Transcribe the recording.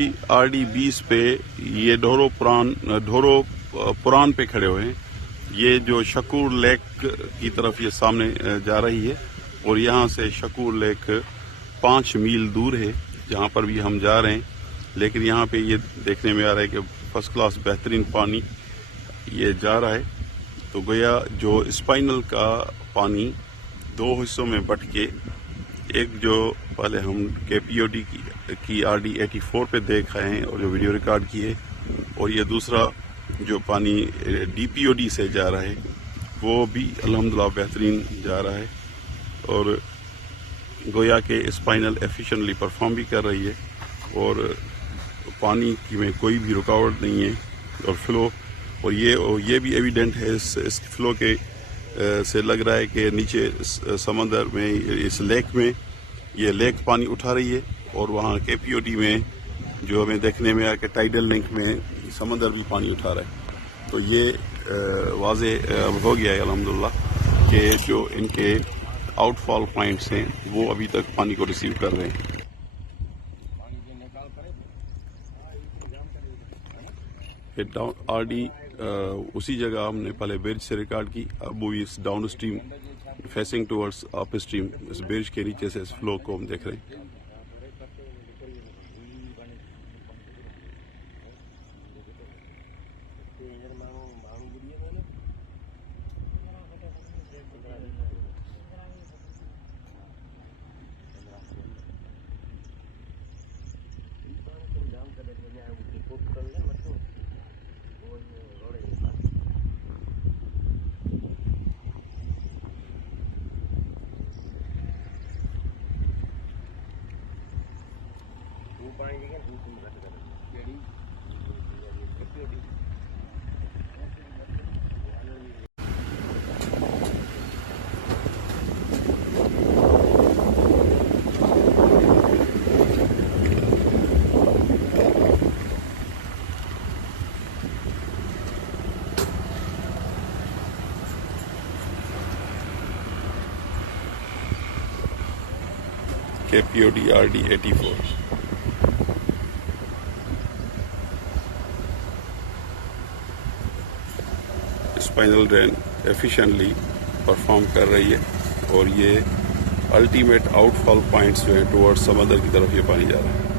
RD 20 पे ये ढोरो पुरान पे खड़े हुए हैं। ये जो शकूर लेक की तरफ ये सामने जा रही है और यहाँ से शकूर लेक 5 मील दूर है जहाँ पर भी हम जा रहे हैं। लेकिन यहाँ पे ये देखने में आ रहा है कि फर्स्ट क्लास बेहतरीन पानी ये जा रहा है। तो गोया जो स्पाइनल का पानी 2 हिस्सों में बट के, एक जो पहले हम KPOD की RD 84 पे देख रहे हैं और जो वीडियो रिकॉर्ड की है, और ये दूसरा जो पानी DPOD से जा रहा है वो भी अल्हम्दुलिल्लाह बेहतरीन जा रहा है और गोया के स्पाइनल एफिशिएंटली परफॉर्म भी कर रही है और पानी की में कोई भी रुकावट नहीं है और फ्लो, और ये भी एविडेंट है इस फ्लो के से लग रहा है कि नीचे समंदर में इस लेक में ये लेक पानी उठा रही है और वहाँ KPOD में जो हमें देखने में आया कि टाइडल लिंक में समंदर भी पानी उठा रहा है। तो ये वाज़े अब हो गया है अल्हम्दुलिल्लाह कि जो इनके आउटफॉल पॉइंट्स हैं वो अभी तक पानी को रिसीव कर रहे हैं। RD उसी जगह हमने पहले ब्रिज से रिकॉर्ड की, अब वो इस down stream facing towards up stream इस ब्रिज के नीचे से इस फ्लो को हम देख रहे हैं। KPOD RD 84 spinal drain efficiently perform कर रही है और ये अल्टीमेट आउटफॉल पॉइंट्स जो है टुवर्ड्स समंदर की तरफ ये पानी जा रहा है।